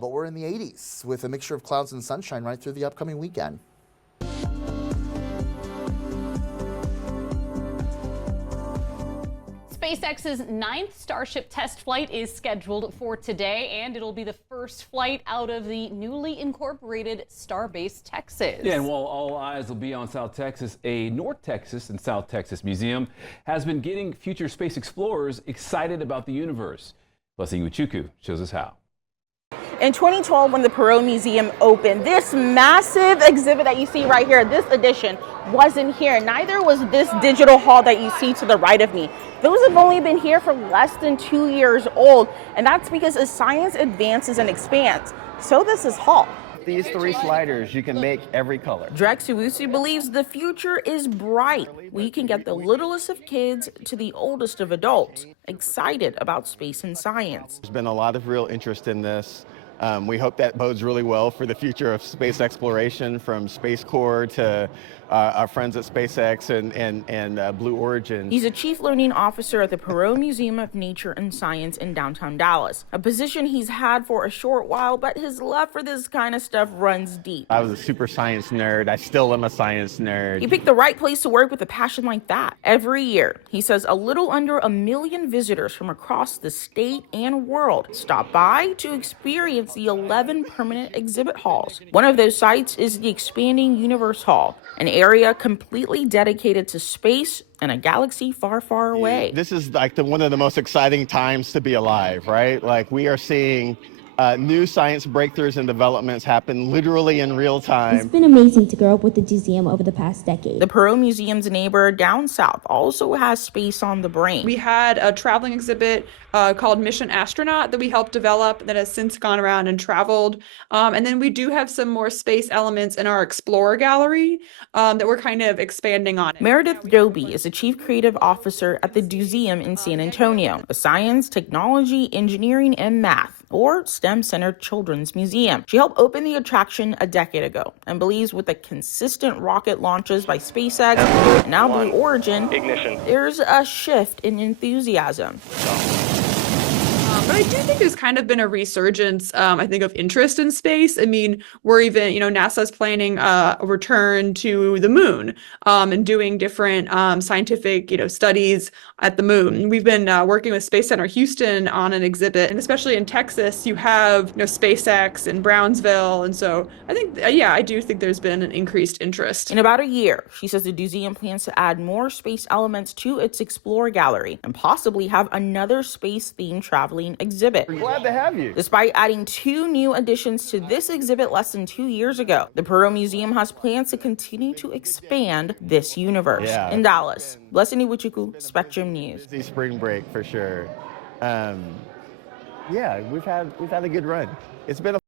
but we're in the 80s with a mixture of clouds and sunshine right through the upcoming weekend. SpaceX's 9th Starship test flight is scheduled for today, and it'll be the first flight out of the newly incorporated Starbase Texas. Yeah, and while all eyes will be on South Texas, a North Texas and South Texas museum has been getting future space explorers excited about the universe. Blessing Uchuku shows us how. In 2012, when the Perot Museum opened, this massive exhibit that you see right here, this edition, wasn't here. Neither was this digital hall that you see to the right of me. Those have only been here for less than 2 years old, and that's because as science advances and expands, so does this hall. These 3 sliders, you can make every color. Drex Uwusu believes the future is bright. We can get the littlest of kids to the oldest of adults excited about space and science. There's been a lot of real interest in this. We hope that bodes really well for the future of space exploration, from Space Corps to our friends at SpaceX and Blue Origin. He's a chief learning officer at the Perot Museum of Nature and Science in downtown Dallas, a position he's had for a short while, but his love for this kind of stuff runs deep. I was a super science nerd. I still am a science nerd. He picked the right place to work with a passion like that. Every year, he says a little under 1 million visitors from across the state and world stop by to experience the 11 permanent exhibit halls. One of those sites is the expanding Universe Hall, an area completely dedicated to space and a galaxy far, far away. This is like one of the most exciting times to be alive, right? Like, we are seeing new science breakthroughs and developments happen literally in real time. It's been amazing to grow up with the museum over the past decade. The Perot Museum's neighbor down south also has space on the brain. We had a traveling exhibit called Mission Astronaut that we helped develop that has since gone around and traveled. And then we do have some more space elements in our Explorer Gallery that we're kind of expanding on. Meredith Doby is the chief creative officer at the Museum in San Antonio, a science, technology, engineering, and math, or STEM-centered children's museum. She helped open the attraction a decade ago and believes with the consistent rocket launches by SpaceX and now Blue Origin, there's a shift in enthusiasm. But I do think there's kind of been a resurgence, I think, of interest in space. I mean, we're even, NASA's planning a return to the moon and doing different scientific, studies at the moon. We've been working with Space Center Houston on an exhibit, and especially in Texas, you have, SpaceX in Brownsville. And so I think, I do think there's been an increased interest. In about a year, she says the museum plans to add more space elements to its Explorer Gallery and possibly have another space-themed traveling exhibit. We're glad to have you. Despite adding 2 new additions to this exhibit less than 2 years ago, the Perot Museum has plans to continue to expand this universe. In Dallas, Blessing Iwuchukwu, Spectrum News. Busy spring break for sure. We've had a good run. It's been a